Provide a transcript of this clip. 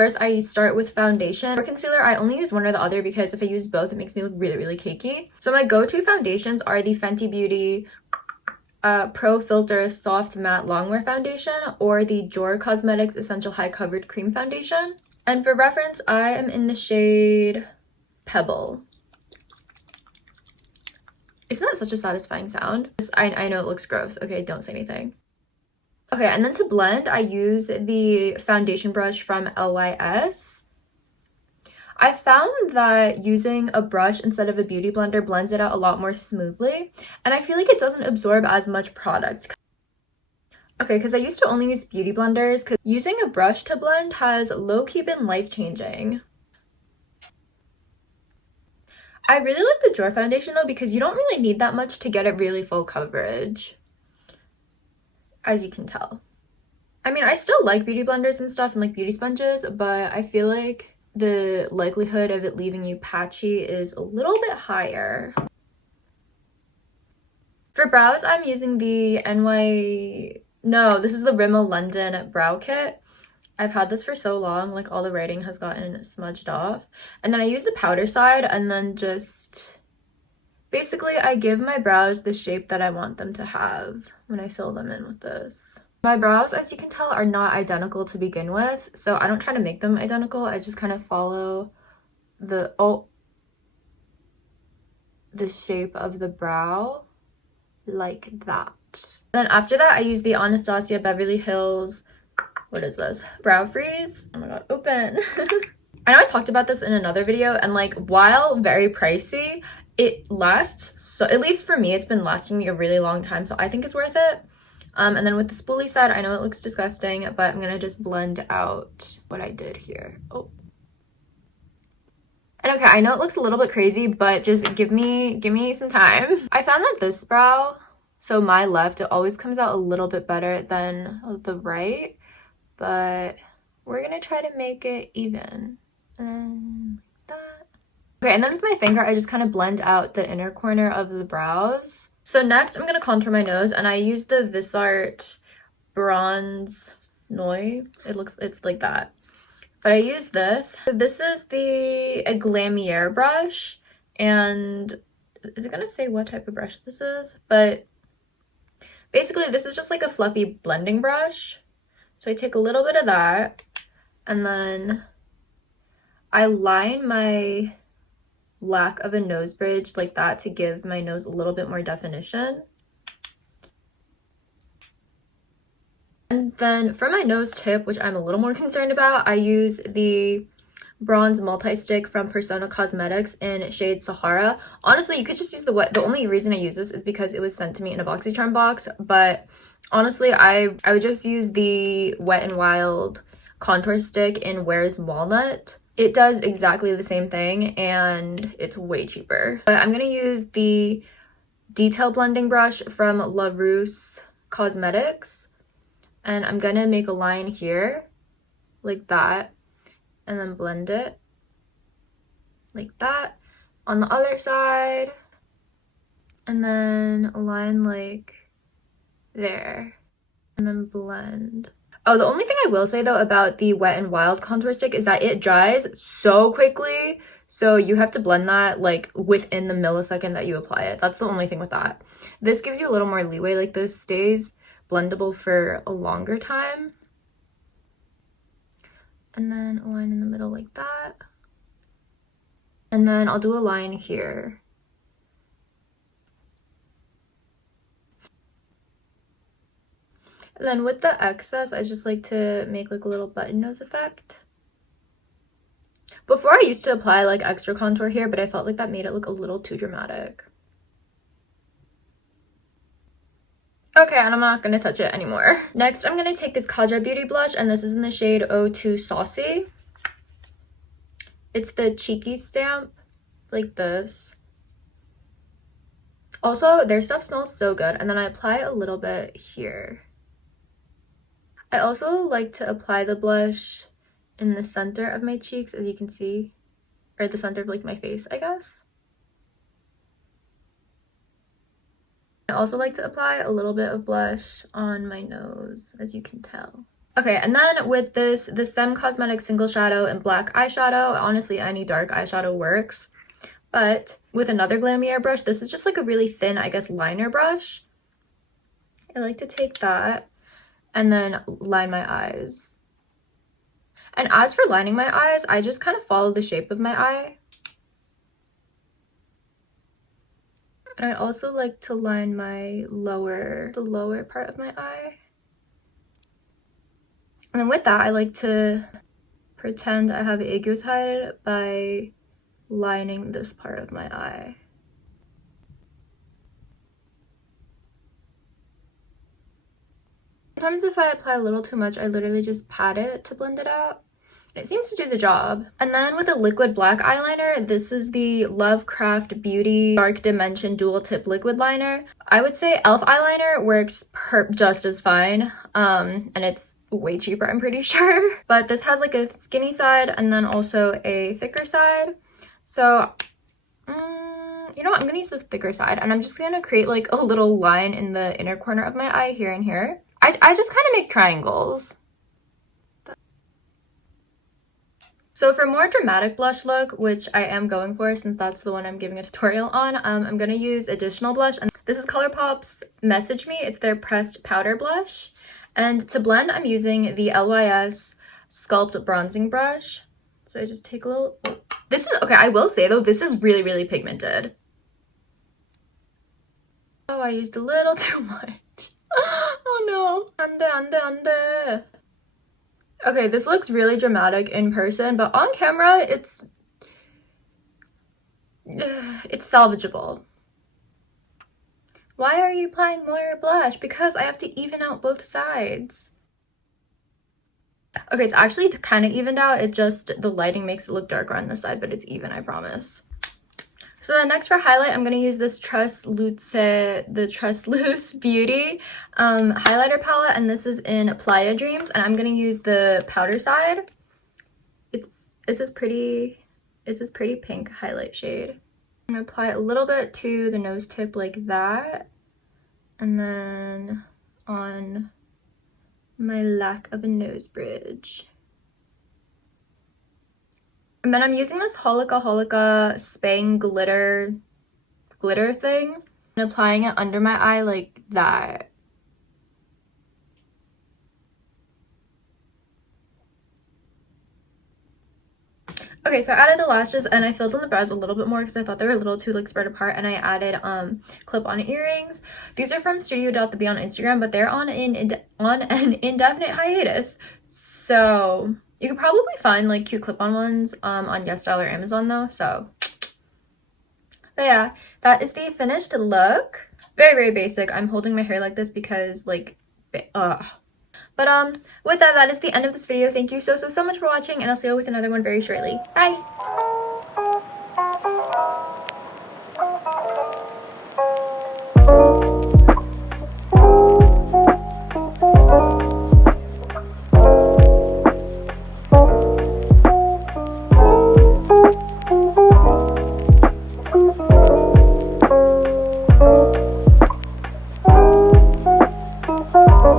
first, I start with foundation. For concealer, I only use one or the other because if I use both, it makes me look really, really cakey. So my go-to foundations are the Fenty Beauty Pro Filter Soft Matte Longwear Foundation or the Jor Cosmetics Essential High Covered Cream Foundation. And for reference, I am in the shade Pebble. Isn't that such a satisfying sound? I know it looks gross. Okay, don't say anything. Okay, and then to blend, I use the foundation brush from LYS. I found that using a brush instead of a beauty blender blends it out a lot more smoothly, and I feel like it doesn't absorb as much product. Okay, because I used to only use beauty blenders, because using a brush to blend has low-key been life-changing. I really like the Jor foundation though, because you don't really need that much to get it really full coverage, as you can tell. I mean, I still like beauty blenders and stuff and like beauty sponges, but I feel like the likelihood of it leaving you patchy is a little bit higher. For brows, I'm using the this is the Rimmel London Brow Kit. I've had this for so long, like all the writing has gotten smudged off. And then I use the powder side and then just basically I give my brows the shape that I want them to have when I fill them in with this. My brows, as you can tell, are not identical to begin with, so I don't try to make them identical. I just kind of follow the shape of the brow like that. Then after that, I use the Anastasia Beverly Hills, what is this? Brow Freeze. Oh my god, open. I know I talked about this in another video, and like while very pricey, it lasts, so at least for me, it's been lasting me a really long time, so I think it's worth it. And then with the spoolie side, I know it looks disgusting, but I'm gonna just blend out what I did here. Oh. And okay, I know it looks a little bit crazy, but just give me some time. I found that this brow, so my left, it always comes out a little bit better than the right, but we're gonna try to make it even. And like that. Okay, and then with my finger, I just kind of blend out the inner corner of the brows. So next, I'm gonna contour my nose, and I use the Vissart Bronze Noi. It's like that. But I use this. So this is the Glowynectarine brush, and is it gonna say what type of brush this is? But basically, this is just like a fluffy blending brush. So I take a little bit of that, and then I line my lack of a nose bridge like that to give my nose a little bit more definition. And then for my nose tip, which I'm a little more concerned about, I use the bronze multi-stick from Persona Cosmetics in shade Sahara. Honestly, you could just use the wet. The only reason I use this is because it was sent to me in a BoxyCharm box, but honestly, I would just use the Wet n Wild contour stick in Where's Walnut. It does exactly the same thing, and it's way cheaper. But I'm gonna use the detail blending brush from La Rousse Cosmetics, and I'm gonna make a line here like that, and then blend it like that on the other side, and then a line like there, and then blend. Oh, the only thing I will say though about the Wet n Wild contour stick is that it dries so quickly, so you have to blend that like within the millisecond that you apply it. That's the only thing with that. This gives you a little more leeway, like this stays blendable for a longer time. And then a line in the middle like that. And then I'll do a line here. And then with the excess, I just like to make like a little button nose effect. Before I used to apply like extra contour here, but I felt like that made it look a little too dramatic. Okay, and I'm not going to touch it anymore. Next, I'm going to take this Kaja Beauty blush, and this is in the shade 02 Saucy. It's the cheeky stamp, like this. Also, their stuff smells so good, and then I apply a little bit here. I also like to apply the blush in the center of my cheeks, as you can see, or the center of like my face, I guess. I also like to apply a little bit of blush on my nose, as you can tell. Okay, and then with this, the Stem Cosmetics Single Shadow and Black Eyeshadow, honestly, any dark eyeshadow works. But with another Glowymia brush, this is just like a really thin, I guess, liner brush. I like to take that and then line my eyes. And as for lining my eyes, I just kind of follow the shape of my eye. And I also like to line my the lower part of my eye. And then with that, I like to pretend I have aegis by lining this part of my eye. Sometimes if I apply a little too much, I literally just pat it to blend it out. It seems to do the job. And then with a liquid black eyeliner, this is the Lovecraft Beauty Dark Dimension Dual Tip Liquid Liner. I would say e.l.f. eyeliner works just as fine, and it's way cheaper, I'm pretty sure. But this has like a skinny side and then also a thicker side. So, you know what? I'm gonna use this thicker side, and I'm just gonna create like a little line in the inner corner of my eye here and here. I just kind of make triangles. So for more dramatic blush look, which I am going for since that's the one I'm giving a tutorial on, I'm going to use additional blush. And this is ColourPop's Message Me. It's their pressed powder blush. And to blend, I'm using the LYS Sculpt Bronzing Brush. So I just take a little... This is... Okay, I will say though, this is really, really pigmented. Oh, I used a little too much. Oh no. Ande, ande, ande. Okay, this looks really dramatic in person, but on camera, it's salvageable. Why are you applying more blush? Because I have to even out both sides. Okay, it's actually kind of evened out. It just, the lighting makes it look darker on this side, but it's even, I promise. So then next for highlight, I'm going to use this Trust Loose Beauty highlighter palette, and this is in Playa Dreams, and I'm going to use the powder side. It's this pretty pink highlight shade. I'm going to apply a little bit to the nose tip like that, and then on my lack of a nose bridge. And then I'm using this Holika Spang glitter thing and applying it under my eye like that. Okay, so I added the lashes and I filled in the brows a little bit more because I thought they were a little too like spread apart, and I added clip-on earrings. These are from Studio.the on Instagram, but they're on an indefinite hiatus. So you could probably find like cute clip-on ones on YesStyle or Amazon though, so. But yeah, that is the finished look. Very, very basic. I'm holding my hair like this because like, But with that, that is the end of this video. Thank you so much for watching, and I'll see you with another one very shortly. Bye!